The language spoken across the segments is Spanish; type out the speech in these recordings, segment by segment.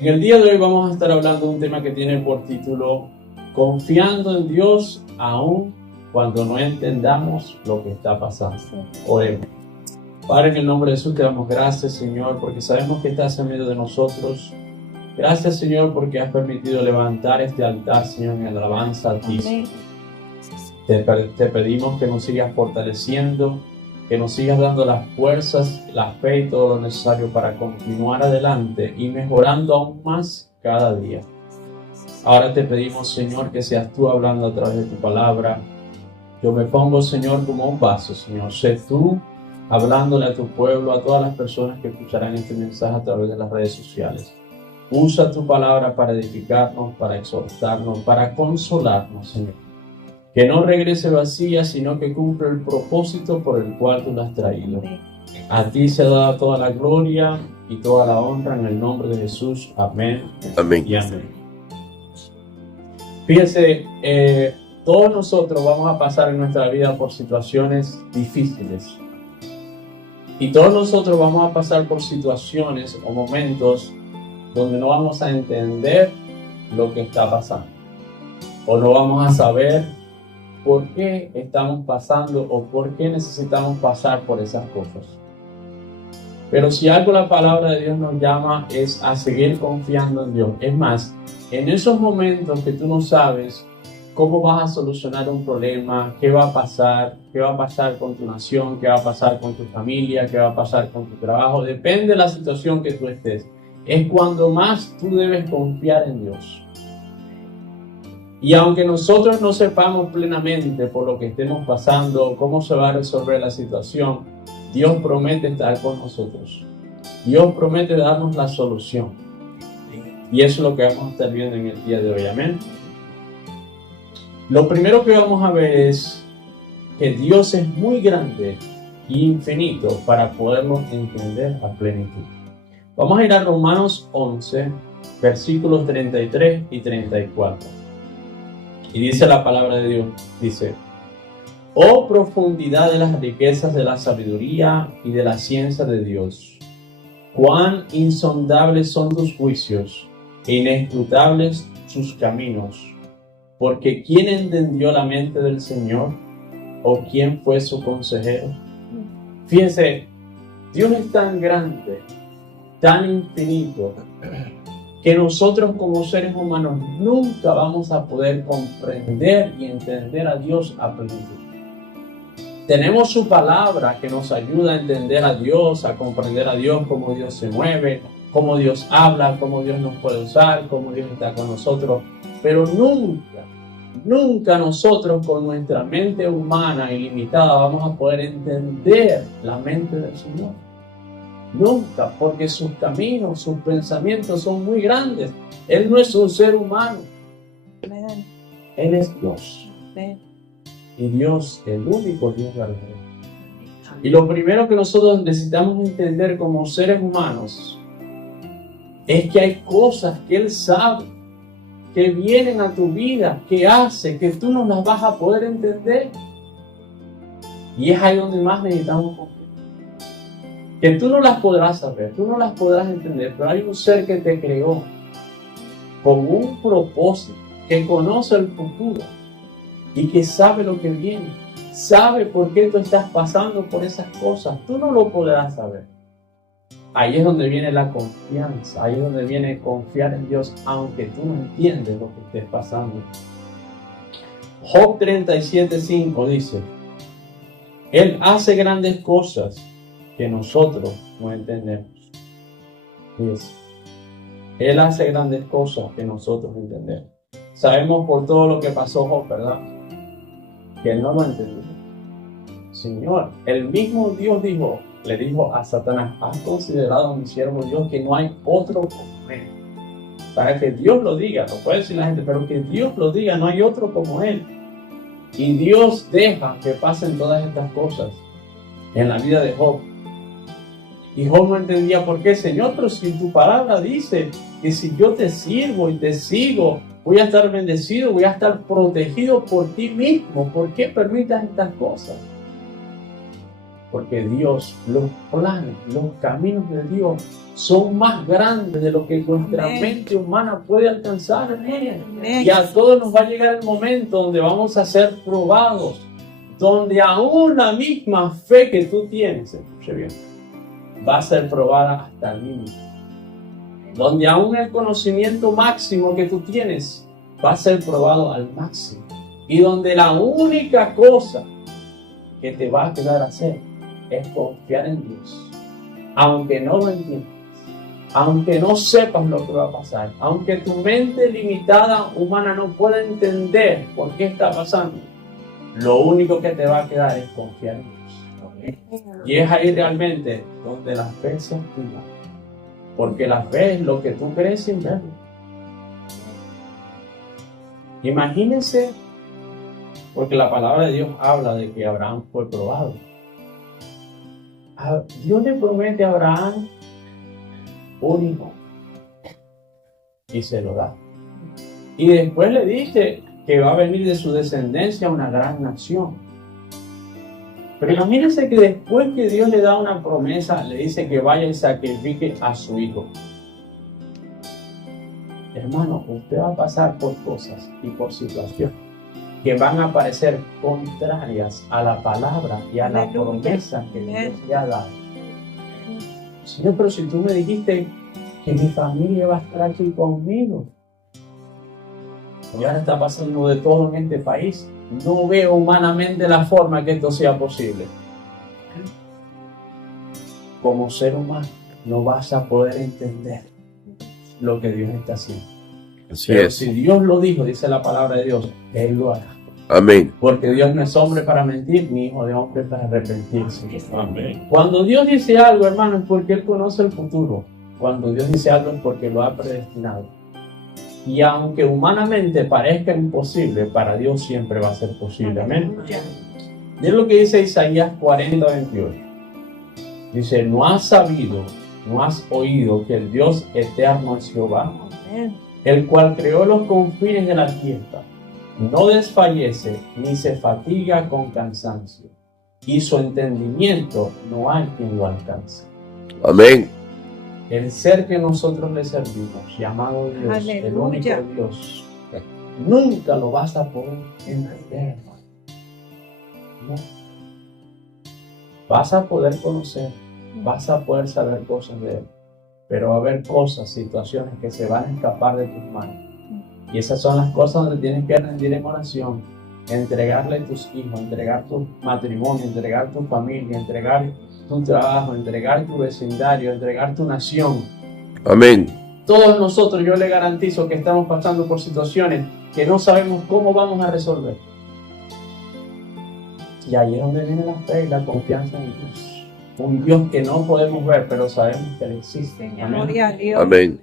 En el día de hoy vamos a estar hablando de un tema que tiene por título Confiando en Dios aun cuando no entendamos lo que está pasando. Oremos. Padre, en el nombre de Jesús te damos gracias, Señor, porque sabemos que estás en medio de nosotros. Gracias, Señor, porque has permitido levantar este altar, Señor, en alabanza a ti. Te pedimos que nos sigas fortaleciendo, que nos sigas dando las fuerzas, la fe y todo lo necesario para continuar adelante y mejorando aún más cada día. Ahora te pedimos, Señor, que seas tú hablando a través de tu palabra. Yo me pongo, Señor, como un vaso, Señor. Sé tú hablándole a tu pueblo, a todas las personas que escucharán este mensaje a través de las redes sociales. Usa tu palabra para edificarnos, para exhortarnos, para consolarnos, Señor. Que no regrese vacía, sino que cumpla el propósito por el cual tú la has traído. A ti se da toda la gloria y toda la honra en el nombre de Jesús. Amén. Amén. Y amén. Fíjense, todos nosotros vamos a pasar en nuestra vida por situaciones difíciles. Y todos nosotros vamos a pasar por situaciones o momentos donde no vamos a entender lo que está pasando. O no vamos a saber por qué estamos pasando o por qué necesitamos pasar por esas cosas. Pero si algo la palabra de Dios nos llama es a seguir confiando en Dios. Es más, en esos momentos que tú no sabes cómo vas a solucionar un problema, qué va a pasar con tu nación, qué va a pasar con tu familia, qué va a pasar con tu trabajo, depende de la situación que tú estés. Es cuando más tú debes confiar en Dios. Y aunque nosotros no sepamos plenamente por lo que estemos pasando, cómo se va a resolver la situación, Dios promete estar con nosotros. Dios promete darnos la solución. Y eso es lo que vamos a estar viendo en el día de hoy. Amén. Lo primero que vamos a ver es que Dios es muy grande e infinito para poderlo entender a plenitud. Vamos a ir a Romanos 11, versículos 33 y 34. Y dice la palabra de Dios, dice: Oh profundidad de las riquezas de la sabiduría y de la ciencia de Dios, cuán insondables son tus juicios e inescrutables sus caminos, porque ¿quién entendió la mente del Señor? ¿O quién fue su consejero? Fíjense, Dios es tan grande, tan infinito, que nosotros como seres humanos nunca vamos a poder comprender y entender a Dios a plenitud. Tenemos su palabra que nos ayuda a entender a Dios, a comprender a Dios, cómo Dios se mueve, cómo Dios habla, cómo Dios nos puede usar, cómo Dios está con nosotros. Pero nunca nosotros con nuestra mente humana ilimitada vamos a poder entender la mente del Señor. Nunca, porque sus caminos, sus pensamientos son muy grandes. Él no es un ser humano. Él es Dios. Y Dios, el único Dios verdadero. Y lo primero que nosotros necesitamos entender como seres humanos es que hay cosas que Él sabe, que vienen a tu vida, que hace, que tú no las vas a poder entender. Y es ahí donde más necesitamos confiar. Que tú no las podrás saber, tú no las podrás entender, pero hay un ser que te creó con un propósito, que conoce el futuro y que sabe lo que viene, sabe por qué tú estás pasando por esas cosas. Tú no lo podrás saber. Ahí es donde viene la confianza, ahí es donde viene confiar en Dios, aunque tú no entiendes lo que estés pasando. Job 37:5 dice: Él hace grandes cosas que nosotros no entendemos. Fíjense, Él hace grandes cosas que nosotros no entendemos. Sabemos por todo lo que pasó Job, ¿verdad? Que él no lo entendió. Señor, el mismo Dios le dijo a Satanás: ¿has considerado a mi siervo Dios, que no hay otro como él? Para que Dios lo diga, lo puede decir la gente, pero que Dios lo diga, no hay otro como él. Y Dios deja que pasen todas estas cosas en la vida de Job. Y Job no entendía por qué. Señor, pero si tu palabra dice que si yo te sirvo y te sigo, voy a estar bendecido, voy a estar protegido por ti mismo. ¿Por qué permitas estas cosas? Porque Dios, los planes, los caminos de Dios son más grandes de lo que nuestra mente humana puede alcanzar. Y a todos nos va a llegar el momento donde vamos a ser probados, donde aún la misma fe que tú tienes, escuche bien, va a ser probada hasta el límite. Donde aún el conocimiento máximo que tú tienes va a ser probado al máximo. Y donde la única cosa que te va a quedar a hacer es confiar en Dios. Aunque no lo entiendas, aunque no sepas lo que va a pasar, aunque tu mente limitada humana no pueda entender por qué está pasando, lo único que te va a quedar es confiar en Dios. Y es ahí realmente donde la fe se activa. Porque la fe es lo que tú crees sin verlo. Imagínense, porque la palabra de Dios habla de que Abraham fue probado. Dios le promete a Abraham un hijo y se lo da. Y después le dice que va a venir de su descendencia una gran nación. Pero imagínense que después que Dios le da una promesa, le dice que vaya y sacrifique a su hijo. Hermano, usted va a pasar por cosas y por situaciones que van a parecer contrarias a la palabra y a la promesa que Dios le ha dado. Señor, pero si tú me dijiste que mi familia va a estar aquí conmigo, y ahora está pasando de todo en este país, no veo humanamente la forma que esto sea posible. Como ser humano, no vas a poder entender lo que Dios está haciendo. Así Pero es. si Dios lo dijo, dice la palabra de Dios, Él lo hará. Amén. Porque Dios no es hombre para mentir, ni hijo de hombre para arrepentirse. Amén. Cuando Dios dice algo, hermano, es porque Él conoce el futuro. Cuando Dios dice algo es porque lo ha predestinado. Y aunque humanamente parezca imposible, para Dios siempre va a ser posible. Amén. Miren lo que dice Isaías 40:28. Dice, no has sabido, no has oído que el Dios eterno es Jehová, el cual creó los confines de la tierra. No desfallece ni se fatiga con cansancio, y su entendimiento no hay quien lo alcance. Amén. El ser que nosotros le servimos, llamado Dios, Aleluya. el único Dios, nunca lo vas a poder entender. No. Vas a poder conocer, vas a poder saber cosas de Él, pero va a haber cosas, situaciones que se van a escapar de tus manos. Y esas son las cosas donde tienes que rendir en oración, entregarle a tus hijos, entregar tu matrimonio, entregar tu familia, entregar tu trabajo, entregar tu vecindario, entregar tu nación. Amén. Todos nosotros, yo le garantizo que estamos pasando por situaciones que no sabemos cómo vamos a resolver. Y ahí es donde viene la fe y la confianza en Dios. Un Dios que no podemos ver, pero sabemos que Él existe. Amén. Gloria a Dios. Amén.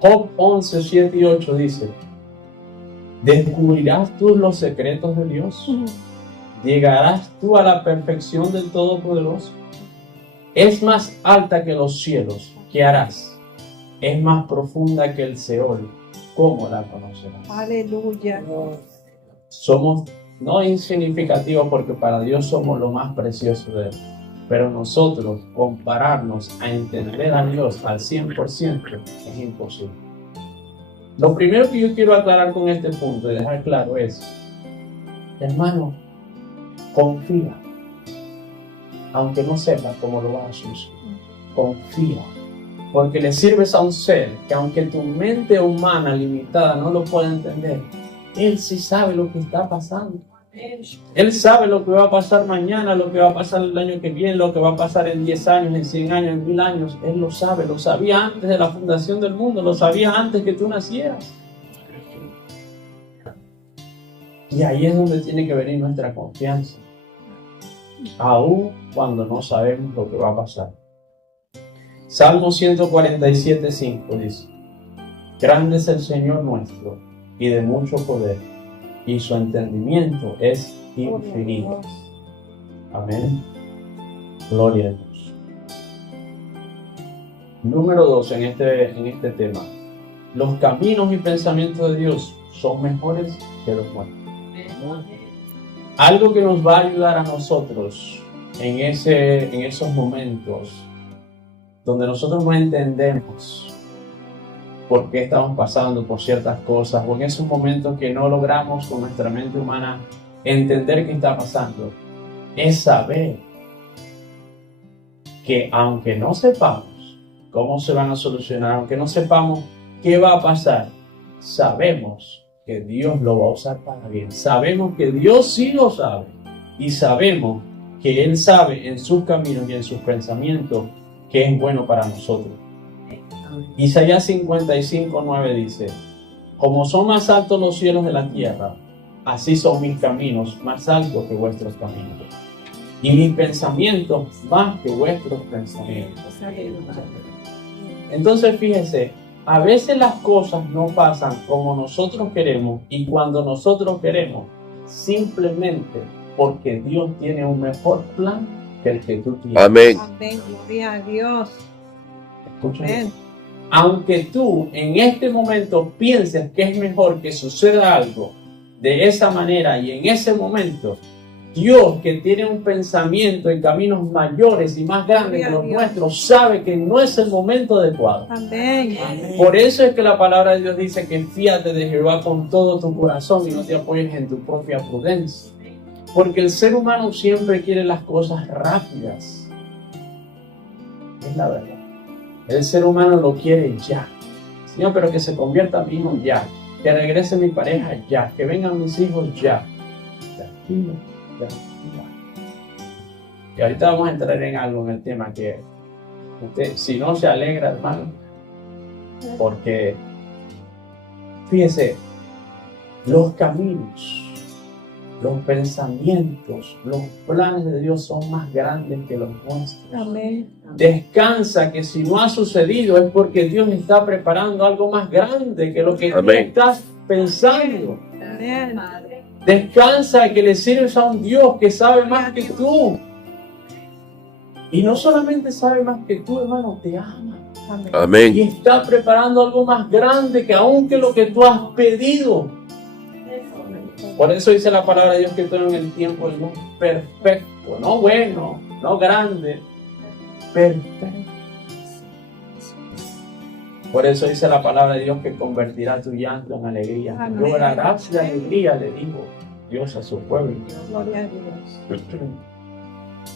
Job 11, 7 y 8 dice, ¿descubrirás tú los secretos de Dios? ¿Llegarás tú a la perfección del Todopoderoso? Es más alta que los cielos, ¿qué harás? Es más profunda que el Seol, ¿cómo la conocerás? Aleluya. Somos no insignificativos porque para Dios somos lo más precioso de Él. Pero nosotros compararnos a entender a Dios al 100% es imposible. Lo primero que yo quiero aclarar con este punto y dejar claro es, hermano, confía. Aunque no sepas cómo lo vas a solucionar, confía. Porque le sirves a un ser que aunque tu mente humana limitada no lo pueda entender, Él sí sabe lo que está pasando. Él sabe lo que va a pasar mañana, lo que va a pasar el año que viene, lo que va a pasar en 10 años, en 100 años, en 1000 años. Él lo sabe, lo sabía antes de la fundación del mundo, lo sabía antes que tú nacieras. Y ahí es donde tiene que venir nuestra confianza, aún cuando no sabemos lo que va a pasar. Salmo 147:5 dice, grande es el Señor nuestro y de mucho poder, y su entendimiento es infinito. Amén. Gloria a Dios. Número 2 en este tema. Los caminos y pensamientos de Dios son mejores que los nuestros. Algo que nos va a ayudar a nosotros en esos momentos donde nosotros no entendemos por qué estamos pasando por ciertas cosas, o en esos momentos que no logramos con nuestra mente humana entender qué está pasando, es saber que aunque no sepamos cómo se van a solucionar, aunque no sepamos qué va a pasar, sabemos que Dios lo va a usar para bien. Sabemos que Dios sí lo sabe y sabemos que Él sabe en sus caminos y en sus pensamientos que es bueno para nosotros. Isaías 55:9 dice: como son más altos los cielos de la tierra, así son mis caminos más altos que vuestros caminos, y mis pensamientos más que vuestros pensamientos. Entonces fíjese, a veces las cosas no pasan como nosotros queremos y cuando nosotros queremos, simplemente porque Dios tiene un mejor plan que el que tú tienes. Amén. Amén, gloria a Dios. Escúchame. Amén. Aunque tú en este momento pienses que es mejor que suceda algo de esa manera y en ese momento, Dios, que tiene un pensamiento en caminos mayores y más grandes que los nuestros, sabe que no es el momento adecuado. Amén. Por eso es que la palabra de Dios dice que fíate de Jehová con todo tu corazón y no te apoyes en tu propia prudencia. Porque el ser humano siempre quiere las cosas rápidas. Es la verdad. El ser humano lo quiere ya. Señor, pero que se convierta mi hijo ya. Que regrese mi pareja ya. Que vengan mis hijos ya. Tranquilo, tranquilo. Y ahorita vamos a entrar en algo, en el tema que usted, si no se alegra, hermano, porque fíjese, los caminos, los pensamientos, los planes de Dios son más grandes que los nuestros. Amén. Descansa, que si no ha sucedido es porque Dios está preparando algo más grande que lo que tú Amén. estás pensando. Amén. Descansa, que le sirves a un Dios que sabe más que tú. Y no solamente sabe más que tú, hermano, te ama. Amén. Y Amén. está preparando algo más grande que aún que lo que tú has pedido. Por eso dice la palabra de Dios que todo en el tiempo es perfecto, no bueno, no grande, perfecto. Por eso dice la palabra de Dios que convertirá tu llanto en alegría. Amén. Llorarás de alegría, le dijo Dios a su pueblo. Gloria a Dios.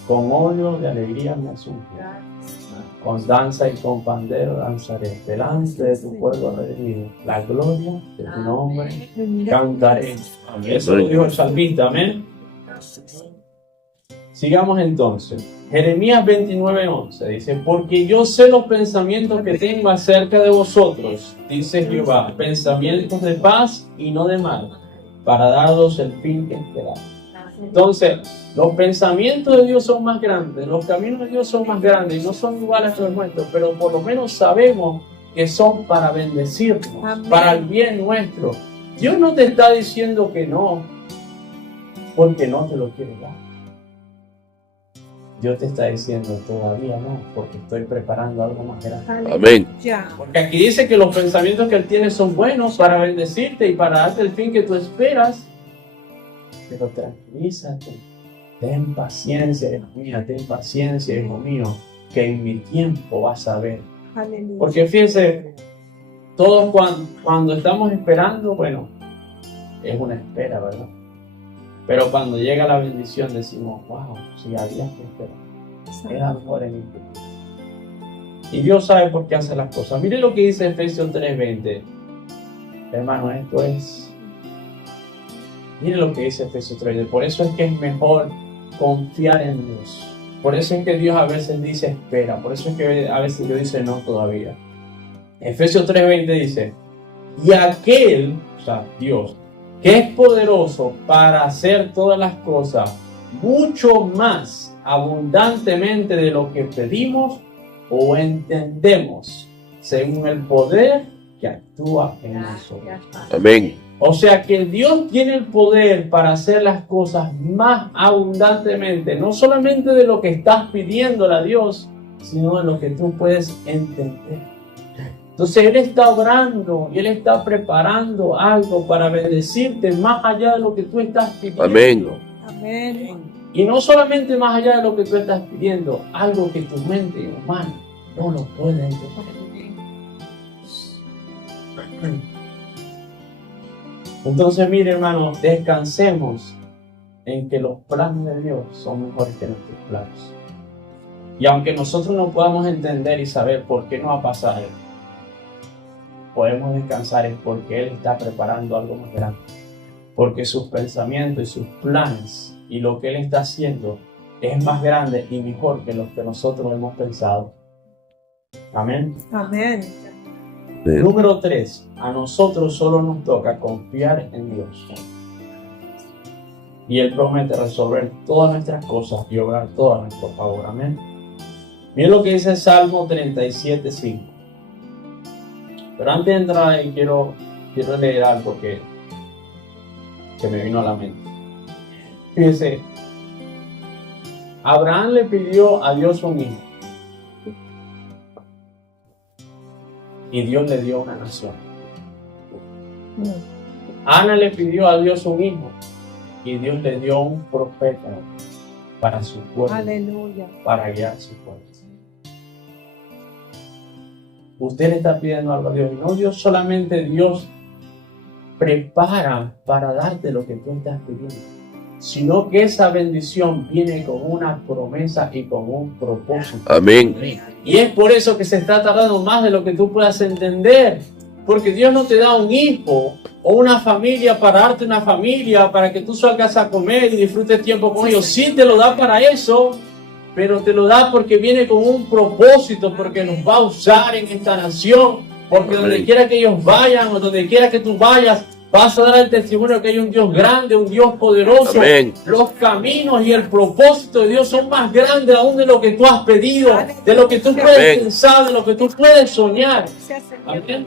Con odio de alegría me asunto. Con danza y con pandero danzaré delante de tu pueblo redimido. La gloria de tu nombre cantaré. Amén. Eso lo dijo el salmista, amén. Sigamos entonces. Jeremías 29:11 dice: porque yo sé los pensamientos que tengo acerca de vosotros, dice Jehová, pensamientos de paz y no de mal, para daros el fin que esperáis. Entonces, los pensamientos de Dios son más grandes, los caminos de Dios son más grandes y no son iguales a los nuestros, pero por lo menos sabemos que son para bendecirnos, Amén. para el bien nuestro. Dios no te está diciendo que no, porque no te lo quiere dar. Dios te está diciendo todavía no, porque estoy preparando algo más grande. Amén. Ya. Porque aquí dice que los pensamientos que Él tiene son buenos para bendecirte y para darte el fin que tú esperas. Pero tranquilízate, ten paciencia, hijo mía, ten paciencia, hijo mío, que en mi tiempo vas a ver. Aleluya. Porque fíjense, todos cuando estamos esperando, bueno, es una espera, ¿verdad? Pero cuando llega la bendición decimos, wow, si había que esperar, era mejor en mi tiempo. Y Dios sabe por qué hace las cosas. Mire lo que dice Efesios 3:20. Hermano, esto es... Mire lo que dice Efesios 3:20. Por eso es que es mejor confiar en Dios. Por eso es que Dios a veces dice espera. Por eso es que a veces Dios dice no todavía. Efesios 3:20 dice: y aquel, o sea, Dios, que es poderoso para hacer todas las cosas mucho más abundantemente de lo que pedimos o entendemos, según el poder que actúa en nosotros. Amén. O sea que Dios tiene el poder para hacer las cosas más abundantemente, no solamente de lo que estás pidiéndole a Dios, sino de lo que tú puedes entender. Entonces Él está obrando y Él está preparando algo para bendecirte más allá de lo que tú estás pidiendo. Amén. Amén. Y no solamente más allá de lo que tú estás pidiendo, algo que tu mente humana no lo puede entender. Entonces, mire, hermano, descansemos en que los planes de Dios son mejores que nuestros planes. Y aunque nosotros no podamos entender y saber por qué no va a pasar, podemos descansar es porque Él está preparando algo más grande. Porque sus pensamientos y sus planes y lo que Él está haciendo es más grande y mejor que lo que nosotros hemos pensado. Amén. Amén. Número 3. A nosotros solo nos toca confiar en Dios. Y Él promete resolver todas nuestras cosas y obrar todo a nuestro favor. Amén. Miren lo que dice Salmo 37:5. Pero antes de entrar ahí quiero leer algo que me vino a la mente. Fíjese, Abraham le pidió a Dios un hijo. Y Dios le dio una nación. Ana le pidió a Dios un hijo. Y Dios le dio un profeta para su pueblo. Aleluya. Para guiar su pueblo. Usted le está pidiendo algo a Dios. Y no Dios solamente Dios prepara para darte lo que tú estás pidiendo, sino que esa bendición viene con una promesa y con un propósito. Amén. Y es por eso que se está tardando más de lo que tú puedas entender, porque Dios no te da un hijo o una familia para darte una familia, para que tú salgas a comer y disfrutes tiempo con ellos. Sí te lo da para eso, pero te lo da porque viene con un propósito, porque los va a usar en esta nación, porque donde quiera que ellos vayan o donde quiera que tú vayas, vas a dar el testimonio que hay un Dios grande, un Dios poderoso. Amén. Los caminos y el propósito de Dios son más grandes aún de lo que tú has pedido, de lo que tú puedes pensar, de lo que tú puedes soñar. Amén.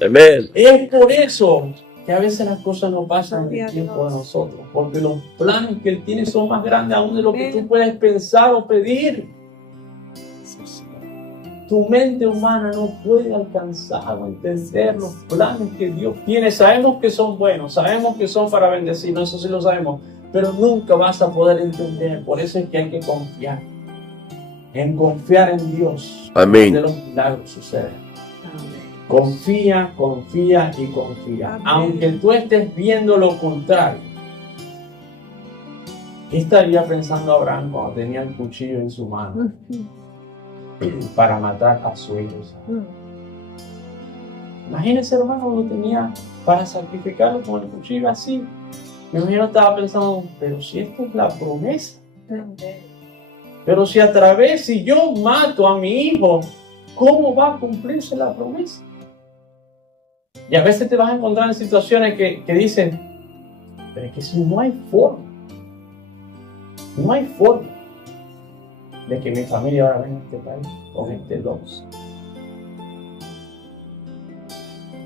Amén. Es por eso que a veces las cosas no pasan en el tiempo de nosotros, porque los planes que Él tiene son más grandes aún de lo que tú puedes pensar o pedir. Tu mente humana no puede alcanzar o entender los planes que Dios tiene. Sabemos que son buenos, sabemos que son para bendecirnos, eso sí lo sabemos, pero nunca vas a poder entender. Por eso es que hay que confiar, en confiar en Dios. Amén. De los milagros suceden. Confía, confía y confía. Amén. Aunque tú estés viendo lo contrario. ¿Qué estaría pensando Abraham cuando tenía el cuchillo en su mano para matar a su hijo? Imagínese, hermano, lo tenía para sacrificarlo con el cuchillo así. Mi imagino estaba pensando, pero si esta es la promesa. Pero si yo mato a mi hijo, ¿cómo va a cumplirse la promesa? Y a veces te vas a encontrar en situaciones que dicen, pero es que si no hay forma de que mi familia ahora venga a este país con este loco.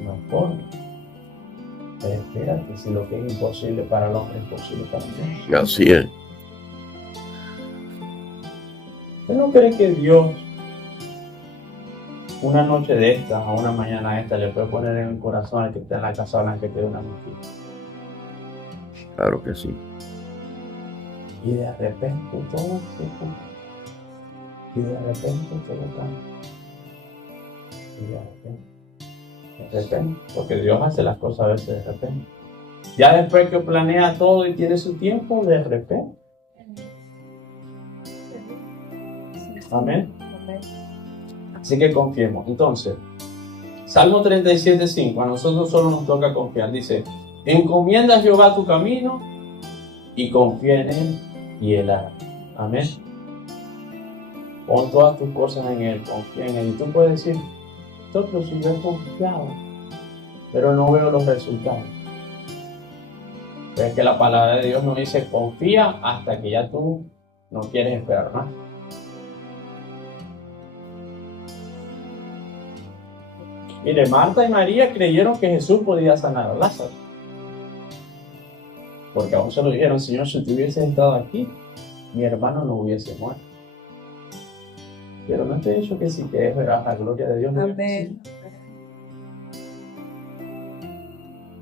No hay forma. Pero espérate, si lo que es imposible para el hombre es posible para Dios. Así es. ¿Usted no cree que Dios una noche de esta o una mañana de esta le puede poner en el corazón al que está en la casa blanca que te dé una mentira? Claro que sí. Y de repente todo se cumple. Y de repente todo cambia. Y de repente, porque Dios hace las cosas a veces de repente. Ya después que planea todo y tiene su tiempo, de repente. Amén. Así que confiemos. Entonces, Salmo 37:5, a nosotros solo nos toca confiar. Dice, encomienda a Jehová tu camino y confía en Él y Él hará. Amén. Pon todas tus cosas en Él, confía en Él. Y tú puedes decir, pero si yo he confiado, pero no veo los resultados. Pero es que la palabra de Dios nos dice, confía hasta que ya tú no quieres esperar más. Mire, Marta y María creyeron que Jesús podía sanar a Lázaro. Porque aún se lo dijeron, Señor, si tú hubieses estado aquí, mi hermano no hubiese muerto. Pero no te he dicho que si quieres verás la gloria de Dios. Amén.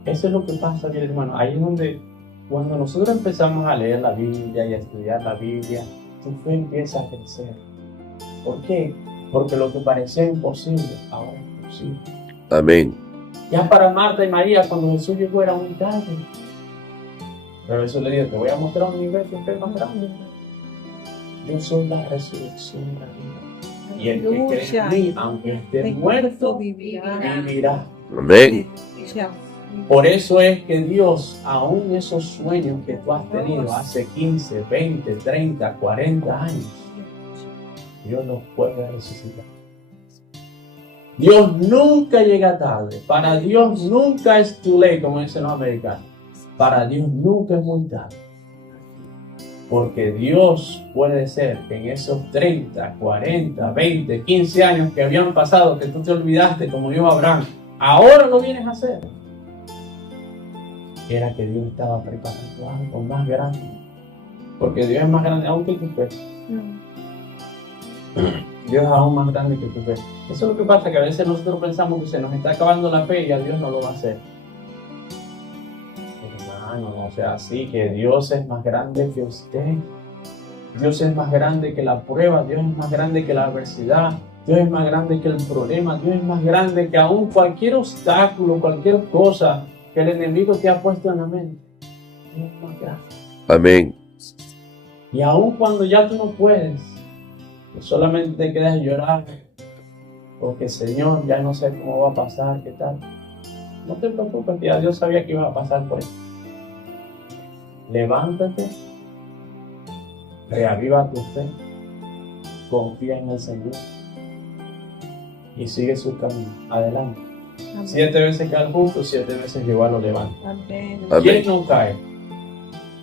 Eso es lo que pasa, mi hermano. Ahí es donde cuando nosotros empezamos a leer la Biblia y a estudiar la Biblia, tu fe empieza a crecer. ¿Por qué? Porque lo que parecía imposible, ahora es posible. Amén. Ya para Marta y María, cuando Jesús llegó, era muy tarde. Pero Jesús le dijo, te voy a mostrar un nivel de fe más grande. Yo soy la resurrección y la vida. Y el que cree en mí, aunque esté muerto, vivirá. Amén. Por eso es que Dios, aún esos sueños que tú has tenido hace 15, 20, 30, 40 años, Dios los puede resucitar. Dios nunca llega tarde. Para Dios nunca es too late, como dicen los americanos. Para Dios nunca es muy tarde. Porque Dios puede ser que en esos 30, 40, 20, 15 años que habían pasado, que tú te olvidaste, como dijo Abraham, ahora lo vienes a hacer. Era que Dios estaba preparando algo más grande. Porque Dios es más grande aún que tu fe. Dios es aún más grande que tu fe. Eso es lo que pasa, que a veces nosotros pensamos que se nos está acabando la fe y a Dios no lo va a hacer. Hermano, no sea así, que Dios es más grande que usted. Dios es más grande que la prueba, Dios es más grande que la adversidad, Dios es más grande que el problema, Dios es más grande que aún cualquier obstáculo, cualquier cosa que el enemigo te ha puesto en la mente. Dios es más grande. Amén. Y aún cuando ya tú no puedes, que solamente te quedas a llorar, porque Señor, ya no sé cómo va a pasar, qué tal. No te preocupes, que ya Dios sabía que iba a pasar por eso. Levántate, reaviva tu fe, confía en el Señor y sigue su camino. Adelante. Amén. 7 veces cae el justo, 7 veces Jehová lo levanta. Amén. Amén. ¿Quién no cae?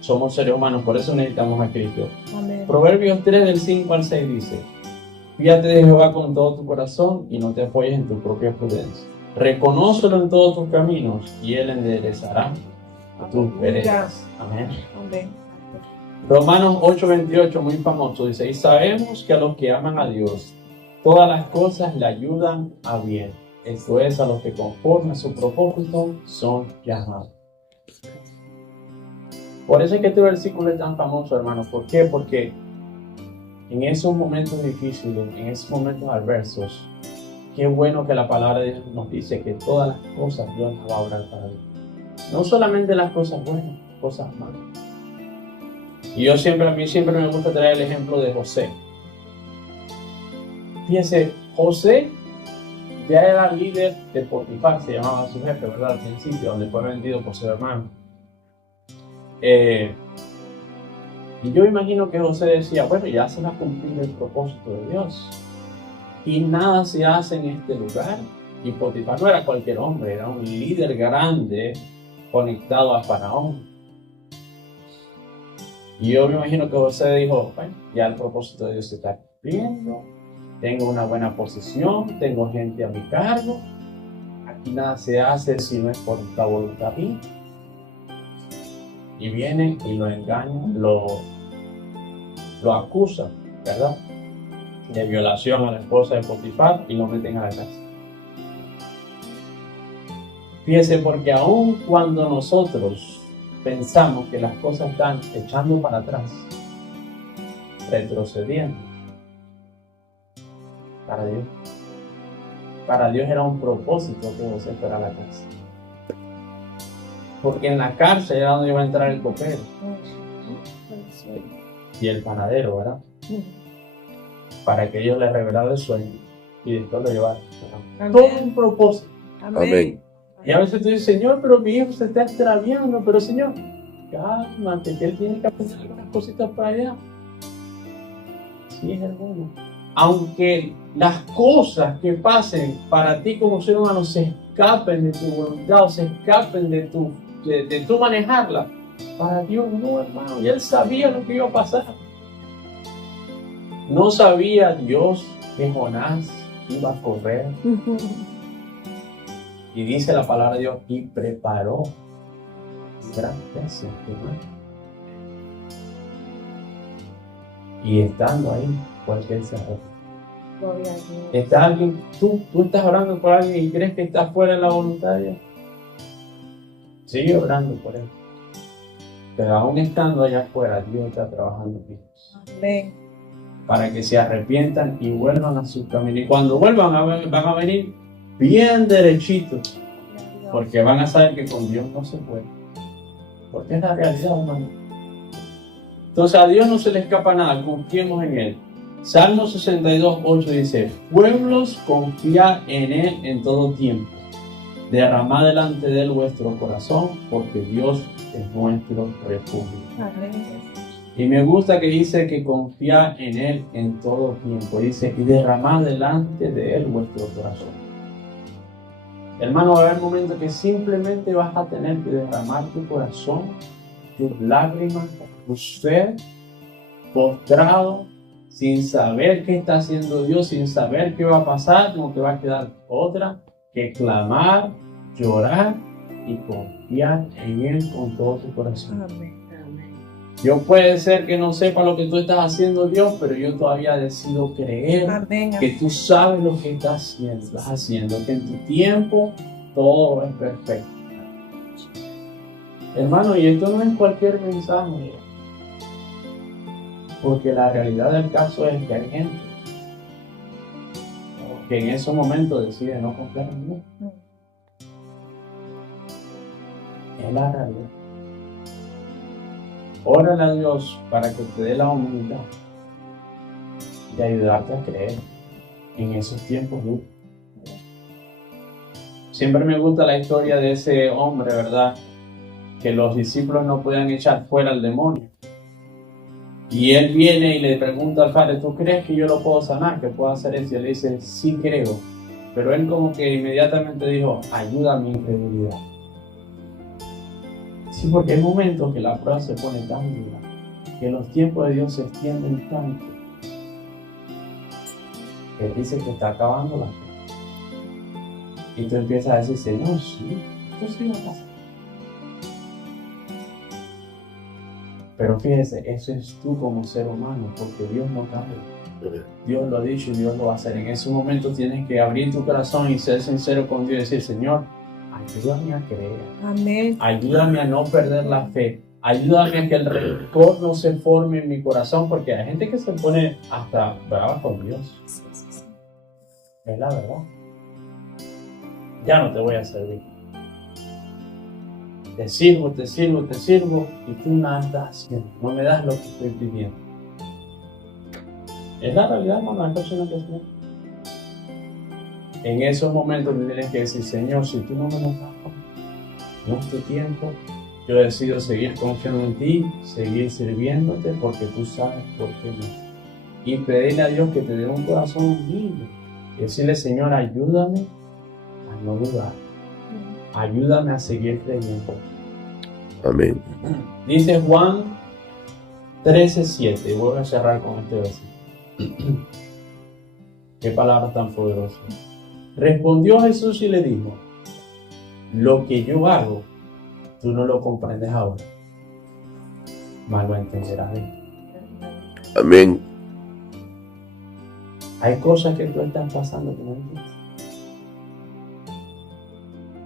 Somos seres humanos, por eso necesitamos a Cristo. Amén. Proverbios 3 del 5 al 6 dice: fíate de Jehová con todo tu corazón y no te apoyes en tu propia prudencia. Reconócelo en todos tus caminos y Él enderezará tus veredas. Amén. Amén. Romanos 8:28, muy famoso, dice: y sabemos que a los que aman a Dios, todas las cosas le ayudan a bien. Esto es, a los que conforme a su propósito son llamados. Por eso es que este versículo es tan famoso, hermanos. ¿Por qué? Porque en esos momentos difíciles, en esos momentos adversos, qué bueno que la palabra de Dios nos dice que todas las cosas Dios las va a obrar para bien. No solamente las cosas buenas, cosas malas. Y a mí siempre me gusta traer el ejemplo de José. Fíjense, José ya era líder de Potifar, se llamaba su jefe, ¿verdad? Al principio, donde fue vendido por su hermano. Y yo imagino que José decía, bueno, ya se va a cumplir el propósito de Dios. Y nada se hace en este lugar. Y Potifar no era cualquier hombre, era un líder grande conectado a Faraón. Y yo me imagino que José dijo, bueno, ya el propósito de Dios se está cumpliendo, tengo una buena posición, tengo gente a mi cargo, aquí nada se hace si no es por la voluntad mía. Y vienen y lo engañan, lo acusan, ¿verdad? De violación a la esposa de Potifar y lo meten a la cárcel. Fíjese, porque aun cuando nosotros pensamos que las cosas están echando para atrás, retrocediendo, para Dios era un propósito que José fuera a la cárcel. Porque en la cárcel era donde iba a entrar el copero y el panadero, ¿verdad? Para que ellos le revelaran el sueño y después lo llevaran. Todo un propósito. Amén. Y a veces tú dices, Señor, pero mi hijo se está extraviando, pero Señor, cálmate, que él tiene que aprender algunas cositas para allá. Sí, es hermano. Aunque las cosas que pasen para ti como ser humano se escapen de tu voluntad o se escapen de tu manejarla, para Dios no, hermano. Y él sabía lo que iba a pasar. No sabía Dios que Jonás iba a correr. Y dice la palabra de Dios, y preparó gran pez, hermano. Y estando ahí, cualquier se arroja. Gloria a Dios. Está alguien, tú estás orando por alguien y crees que está fuera de la voluntad de Dios. Sigue orando por él. Pero aún estando allá afuera, Dios está trabajando en ellos. Amén. Para que se arrepientan y vuelvan a su camino. Y cuando vuelvan, van a venir bien derechitos. Porque van a saber que con Dios no se puede. Porque es la realidad, hermano. Entonces a Dios no se le escapa nada, confiemos en Él. Salmo 62, 8 dice: pueblos, confiad en Él en todo tiempo. Derramad delante de Él vuestro corazón, porque Dios es nuestro refugio. Amén. Y me gusta que dice que confiad en Él en todo tiempo. Dice, y derramad delante de Él vuestro corazón. Hermano, va a haber momentos que simplemente vas a tener que derramar tu corazón, tus lágrimas, tu fe, postrado, sin saber qué está haciendo Dios, sin saber qué va a pasar. No te va a quedar otra que clamar, llorar y confiar en Él con todo tu corazón. Amén. Yo puede ser que no sepa lo que tú estás haciendo, Dios, pero yo todavía decido creer Amén. que tú sabes lo que estás haciendo, que en tu tiempo todo es perfecto. Hermano, y esto no es cualquier mensaje, porque la realidad del caso es que hay gente que en esos momentos decide no confiar en Dios. Es la realidad. Órale a Dios para que te dé la humildad de ayudarte a creer en esos tiempos duros. Siempre me gusta la historia de ese hombre, ¿verdad? Que los discípulos no podían echar fuera al demonio. Y él viene y le pregunta al Padre, ¿tú crees que yo lo puedo sanar? ¿Que puedo hacer eso? Y él le dice, sí creo. Pero él como que inmediatamente dijo, ayuda a mi incredulidad. Sí, porque hay momentos que la prueba se pone tan dura, que los tiempos de Dios se extienden tanto, que dice que está acabando la fe. Y tú empiezas a decir, Señor, sí, esto sí va a pasar. Pero fíjese, eso es tú como ser humano, porque Dios no cambia. Dios lo ha dicho y Dios lo va a hacer. En ese momento tienes que abrir tu corazón y ser sincero con Dios y decir, Señor, ayúdame a creer. Amén. Ayúdame a no perder la fe. Ayúdame a que el rencor no se forme en mi corazón, porque hay gente que se pone hasta brava con Dios. Es la verdad. Ya no te voy a servir. Te sirvo, y tú nada estás haciendo. No me das lo que estoy pidiendo. Es la realidad, hermano, las personas que se... En esos momentos me tienes que decir, Señor, si tú no me lo das, no es tu tiempo. Yo decido seguir confiando en ti, seguir sirviéndote, porque tú sabes por qué no. Y pedirle a Dios que te dé un corazón humilde. Y decirle, Señor, ayúdame a no dudar. Ayúdame a seguir creyendo. Amén. Dice Juan 13:7. Y voy a cerrar con este versículo. Qué palabra tan poderosa. Respondió Jesús y le dijo, lo que yo hago, tú no lo comprendes ahora, mas lo entenderás después. Amén. Hay cosas que tú estás pasando que no entiendes.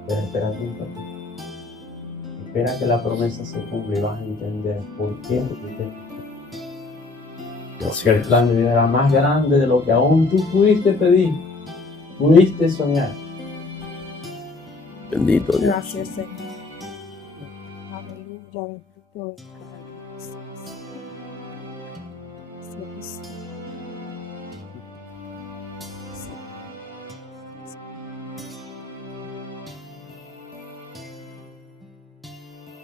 Pero espera un poco. Espera que la promesa se cumpla y vas a entender por qué. Porque el plan de vida era más grande de lo que aún tú pudiste pedir, pudiste soñar. Bendito Dios. Gracias, Señor. Aleluya. Bendito es Jesús.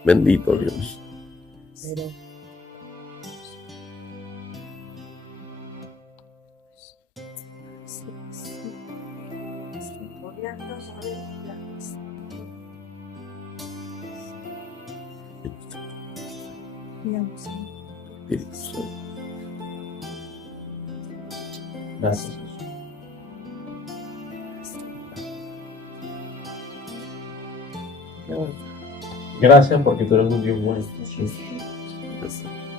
Bendito Dios. Pero Gracias, Jesús. Gracias porque tú eres un Dios bueno.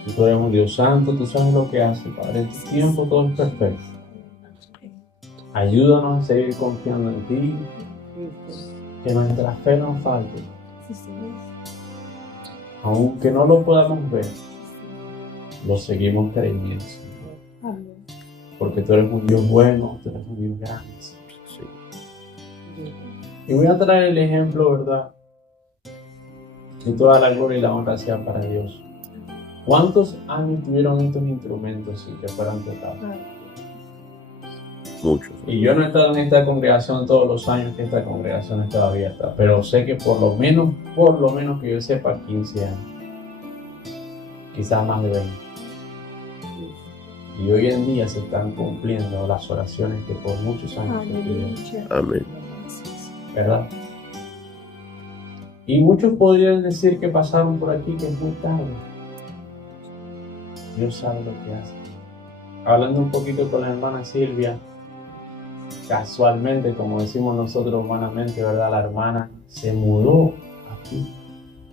Y tú eres un Dios santo, tú sabes lo que haces, Padre. En tu tiempo todo es perfecto. Ayúdanos a seguir confiando en ti, que nuestra fe no falte. aunque no lo podamos ver, lo seguimos creyendo, Señor. Amén. Porque tú eres un Dios bueno, tú eres un Dios grande, Señor. Sí. Y voy a traer el ejemplo, ¿verdad? Que toda la gloria y la honra sea para Dios. ¿Cuántos años tuvieron estos instrumentos sin que fueran tocados? Muchos. Y yo no he estado en esta congregación todos los años que esta congregación estaba abierta, pero sé que por lo menos que yo sepa, 15 años. Quizás más de 20. Y hoy en día se están cumpliendo las oraciones que por muchos años se pidieron, Aleluya. Amén. ¿verdad? Y muchos podrían decir que pasaron por aquí, que es muy tarde. Dios sabe lo que hace. Hablando un poquito con la hermana Silvia, casualmente, como decimos nosotros humanamente, ¿verdad? La hermana se mudó aquí,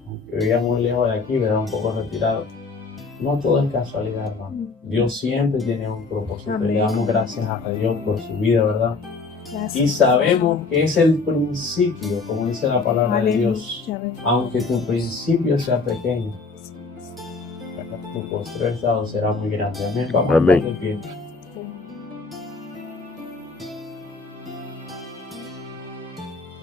aunque vivía muy lejos de aquí, ¿verdad? Un poco retirado. No todo es casualidad, hermano. Dios siempre tiene un propósito. Amén. Le damos gracias a Dios por su vida, ¿verdad? Gracias. Y sabemos que es el principio, como dice la palabra de Dios. Aleluya. Aunque tu principio sea pequeño, ¿verdad? Tu postrer estado será muy grande. Amén. Vamos a Amén. estar de pie.